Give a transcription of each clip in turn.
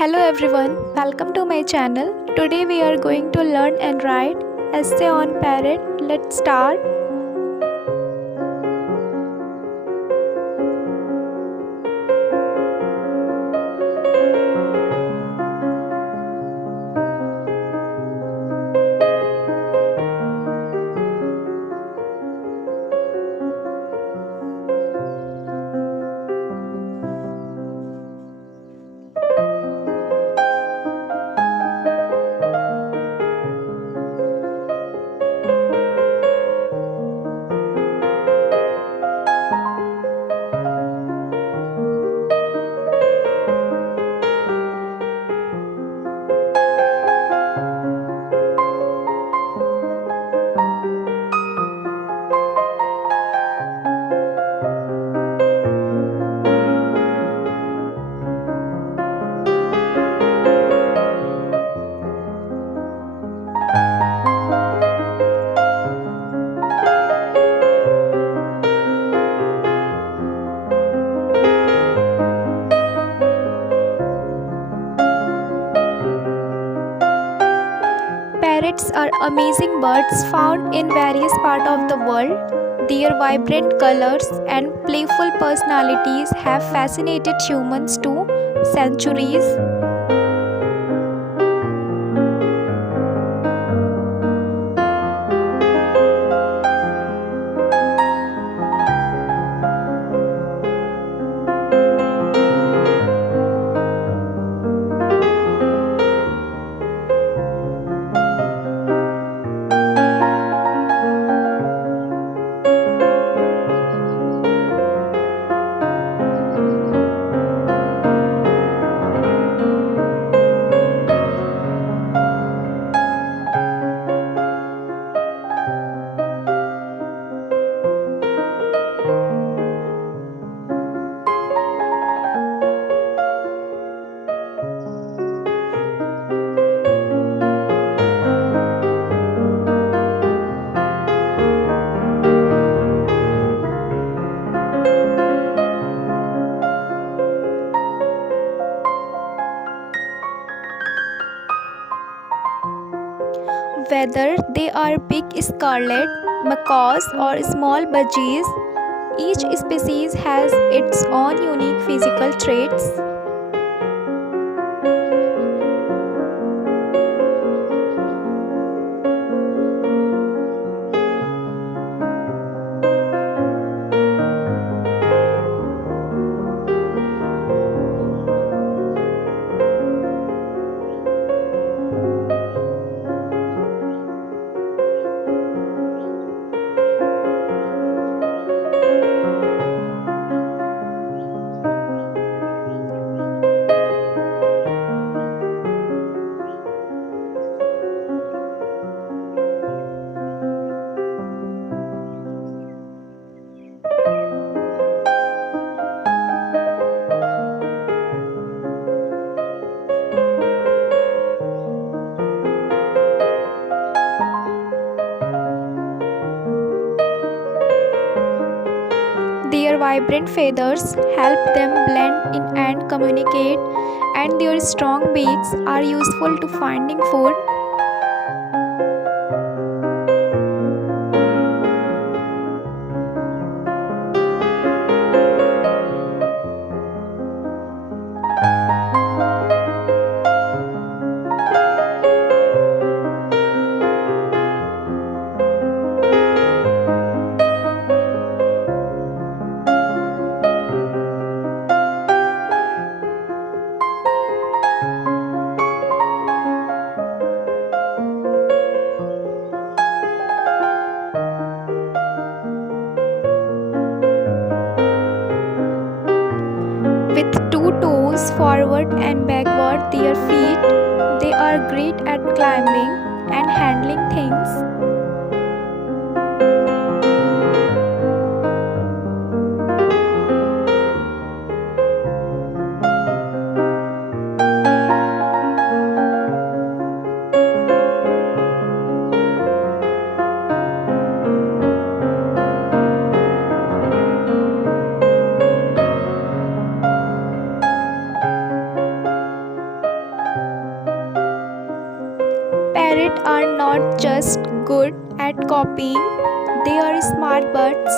Hello everyone, welcome to my channel. Today we are going to learn and write essay on Parrot. Let's start. Parrots are amazing birds found in various parts of the world. Their vibrant colors and playful personalities have fascinated humans to centuries. Whether they are big scarlet macaws or small budgies, each species has its own unique physical traits. Their vibrant feathers help them blend in and communicate, and their strong beaks are useful to finding food. With two toes forward and backward their feet, they are great at climbing and handling things. Parrots are not just good at copying, they are smart birds.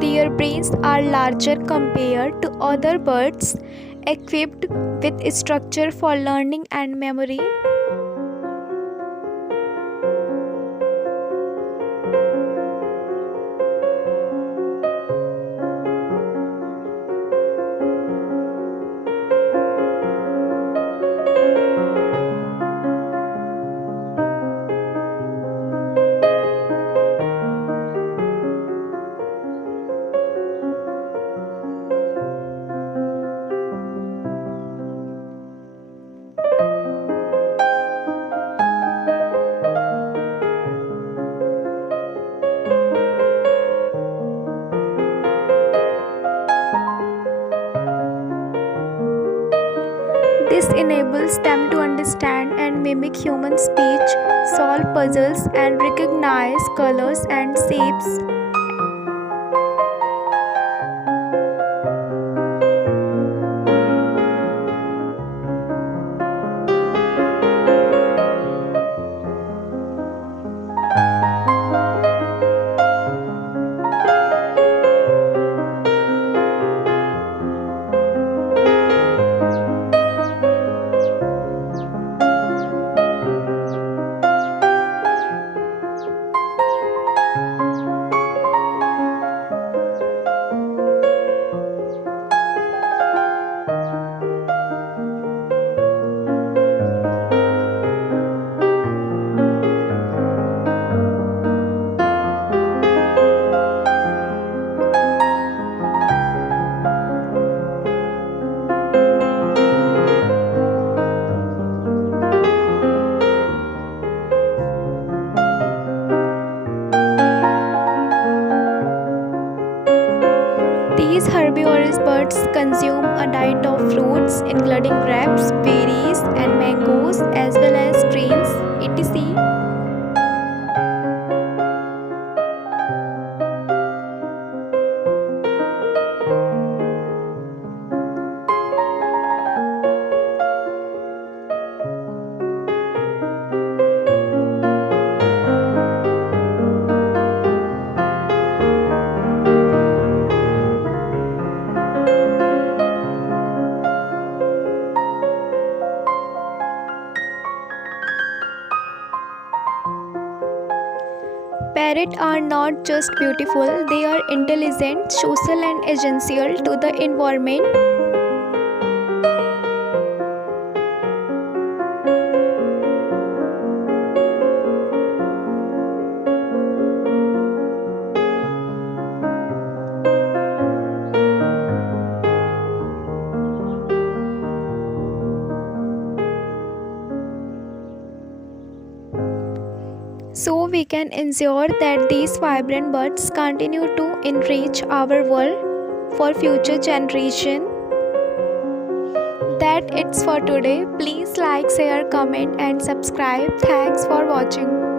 Their brains are larger compared to other birds, equipped with structure for learning and memory. This enables them to understand and mimic human speech, solve puzzles, and recognize colors and shapes. These herbivorous birds consume a diet of fruits including grapes, berries, and mangoes, as well as grains, etc. Parrots are not just beautiful, they are intelligent, social, and essential to the environment. So we can ensure that these vibrant birds continue to enrich our world for future generations. That's it for today. Please like, share, comment, and subscribe. Thanks for watching.